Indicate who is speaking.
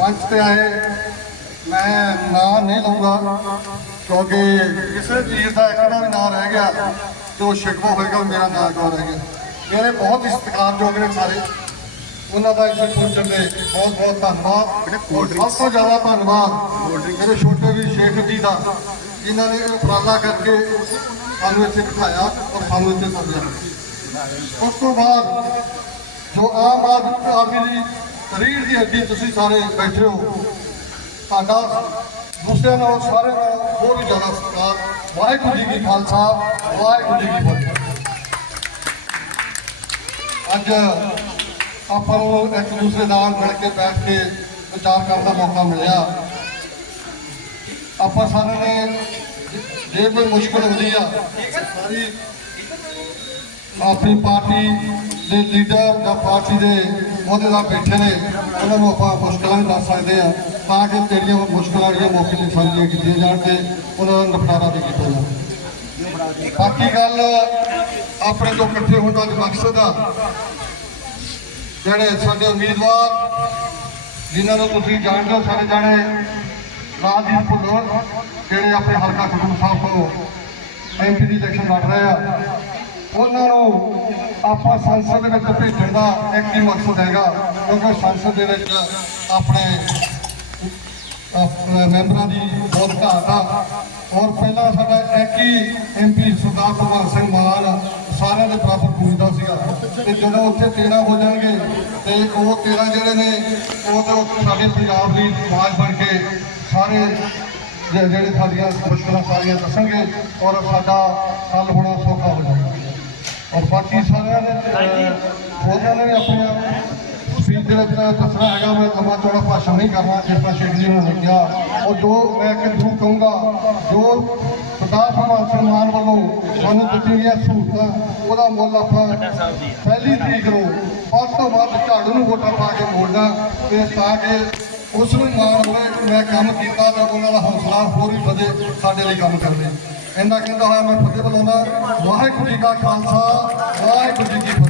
Speaker 1: ਮੰਚ ਤੇ ਆਏ। ਮੈਂ ਨਾਂ ਨਹੀਂ ਲਊਗਾ ਕਿਉਂਕਿ ਕਿਸੇ ਚੀਜ਼ ਦਾ ਇੱਕ ਨਾ ਵੀ ਨਾਂ ਰਹਿ ਗਿਆ ਉਹ ਸ਼ਿਕਵਾ ਹੋਏਗਾ ਮੇਰਾ ਨਾਂ ਕਿਉਂ ਰਹਿ ਗਿਆ? ਮੇਰੇ ਬਹੁਤ ਹੀ ਸਤਿਕਾਰਯੋਗ ਨੇ ਸਾਰੇ। ਉਹਨਾਂ ਦਾ ਇੱਥੇ ਪਹੁੰਚਣ ਦੇ ਬਹੁਤ ਬਹੁਤ ਧੰਨਵਾਦ। ਸਭ ਤੋਂ ਜ਼ਿਆਦਾ ਧੰਨਵਾਦ ਮੇਰੇ ਛੋਟੇ ਵੀ ਸ਼ੇਖ ਜੀ ਦਾ ਜਿਨ੍ਹਾਂ ਨੇ ਉਪਰਾਲਾ ਕਰਕੇ ਸਾਨੂੰ ਇੱਥੇ ਬਿਠਾਇਆ ਔਰ ਸਾਨੂੰ ਇੱਥੇ ਸੱਦਿਆ। ਉਸ ਤੋਂ ਬਾਅਦ ਜੋ ਆਮ ਆਦਮੀ ਆਦਮੀ ਸਰੀਰ ਦੀ ਹੱਡੀ ਤੁਸੀਂ ਸਾਰੇ ਬੈਠੇ ਹੋ। ਤੁਹਾਡਾ ਦੂਸਰਿਆਂ ਨਾਲ ਸਾਰੇ ਨਾਲੋਂ ਬਹੁਤ ਹੀ ਜ਼ਿਆਦਾ ਸਤਿਕਾਰ ਵਾਹਿਗੁਰੂ ਜੀ ਕੀ ਖਾਲਸਾ, ਵਾਹਿਗੁਰੂ ਜੀ ਕੀ ਫਤਿਹ। ਅੱਜ ਆਪਾਂ ਨੂੰ ਇੱਕ ਦੂਸਰੇ ਨਾਲ ਮਿਲ ਕੇ ਬੈਠ ਕੇ ਵਿਚਾਰ ਕਰਨ ਦਾ ਮੌਕਾ ਮਿਲਿਆ। ਆਪਾਂ ਸਾਰਿਆਂ ਨੇ ਜੇ ਕੋਈ ਮੁਸ਼ਕਲ ਹੁੰਦੀ ਆ, ਸਾਰੀ ਆਪਣੀ ਪਾਰਟੀ ਦੇ ਲੀਡਰ ਜਾਂ ਪਾਰਟੀ ਦੇ ਅਹੁਦੇਦਾਰ ਬੈਠੇ ਨੇ, ਉਹਨਾਂ ਨੂੰ ਆਪਾਂ ਮੁਸ਼ਕਲਾਂ ਵੀ ਦੱਸ ਸਕਦੇ ਆ ਤਾਂ ਕਿ ਜਿਹੜੀਆਂ ਉਹ ਮੁਸ਼ਕਲਾਂ ਜਿਹੜੀਆਂ ਮੌਕੇ ਤੇ ਸਾਂਝੀਆਂ ਕੀਤੀਆਂ ਜਾਣ ਤੇ ਉਹਨਾਂ ਦਾ ਨਿਪਟਾਰਾ ਵੀ ਕੀਤਾ ਜਾਵੇ। ਬਾਕੀ ਗੱਲ ਆਪਣੇ ਤੋਂ ਇਕੱਠੇ ਹੋਣ ਦਾ ਮਕਸਦ ਆ। ਜਿਹੜੇ ਸਾਡੇ ਉਮੀਦਵਾਰ, ਜਿਨ੍ਹਾਂ ਨੂੰ ਤੁਸੀਂ ਜਾਣਦੇ ਹੋ, ਸਾਰੇ ਜਾਣੇ ਰਾਜਦੀਪ ਭੁੱਲਰ, ਜਿਹੜੇ ਆਪਣੇ ਹਲਕਾ ਖਡੂਰ ਸਾਹਿਬ ਤੋਂ ਐਮਪੀ ਦੀ ਇਲੈਕਸ਼ਨ ਲੜ ਰਹੇ ਆ। ਉਹਨਾਂ ਨੂੰ ਆਪਾਂ ਸੰਸਦ ਦੇ ਵਿੱਚ ਭੇਜਣ ਦਾ ਇੱਕ ਹੀ ਮਕਸਦ ਹੈਗਾ, ਕਿਉਂਕਿ ਸੰਸਦ ਦੇ ਵਿੱਚ ਆਪਣੇ ਮੈਂਬਰਾਂ ਦੀ ਬਹੁਤ ਘਾਟ ਆ। ਔਰ ਪਹਿਲਾਂ ਸਾਡਾ ਇੱਕ ਹੀ ਐਮਪੀ ਸਰਦਾਰ ਭਗਵੰਤ ਸਿੰਘ ਮਾਨ ਸਾਰਿਆਂ ਦੇ ਬਰਾਬਰ ਪੂਜਦਾ ਸੀਗਾ। ਤੇ ਜਦੋਂ ਉੱਥੇ 13 ਹੋ ਜਾਣਗੇ ਤੇ ਉਹ 13 ਜਿਹੜੇ ਨੇ, ਉਹ ਤੇ ਸਾਡੇ ਪੰਜਾਬ ਦੀ ਆਵਾਜ਼ ਬਣ ਕੇ ਸਾਰੇ ਜਿਹੜੇ ਸਾਡੀਆਂ ਮੁਸ਼ਕਲਾਂ ਸਾਰੀਆਂ ਦੱਸਣਗੇ, ਔਰ ਸਾਡਾ ਹੱਲ ਹੋਣਾ ਔਰ ਬਾਕੀ ਸਾਰਿਆਂ ਨੇ ਹੋਰਾਂ ਨੇ ਵੀ ਆਪਣੀਆਂ ਸਪੀਚ ਦੇ ਵਿੱਚ ਦੱਸਣਾ ਹੈਗਾ ਮੈਂ ਲੰਬਾ ਚੌੜਾ ਭਾਸ਼ਣ ਨਹੀਂ ਕਰਨਾ ਜਿਸ ਤਰ੍ਹਾਂ ਸ਼ੇਖ ਜੀ ਨੇ ਕਿਹਾ। ਉਹ ਜੋ ਮੈਂ ਕਿ ਜ਼ਰੂਰ ਕਹੂੰਗਾ ਜੋ ਸਰਦਾਰ ਭਗਵੰਤ ਸਿੰਘ ਮਾਨ ਵੱਲੋਂ ਸਾਨੂੰ ਦਿੱਤੀ ਗਈਆਂ ਸਹੂਲਤਾਂ ਉਹਦਾ ਮੁੱਲ ਆਪਾਂ ਪਹਿਲੀ ਤਰੀਕ ਨੂੰ ਵੱਧ ਤੋਂ ਵੱਧ ਝਾੜੂ ਨੂੰ ਵੋਟਾਂ ਪਾ ਕੇ ਮੋੜਨਾ ਤੇ ਤਾਂ ਕਿ ਉਸ ਨੂੰ ਮਾਣ ਹੋਵੇ ਮੈਂ ਕੰਮ ਕੀਤਾ ਤਾਂ ਉਹਨਾਂ ਦਾ ਹੌਸਲਾ ਹੋਰ ਵੀ ਵਧੇ ਸਾਡੇ ਲਈ ਕੰਮ ਕਰਦੇ ਇੰਨਾ ਕਹਿੰਦਾ ਹੋਇਆ ਮੈਂ ਫਤਿਹ ਬੁਲਾਉਣਾ ਵਾਹਿਗੁਰੂ ਜੀ ਕਾ ਖਾਲਸਾ ਵਾਹਿਗੁਰੂ ਜੀ ਕੀ ਫਤਿਹ।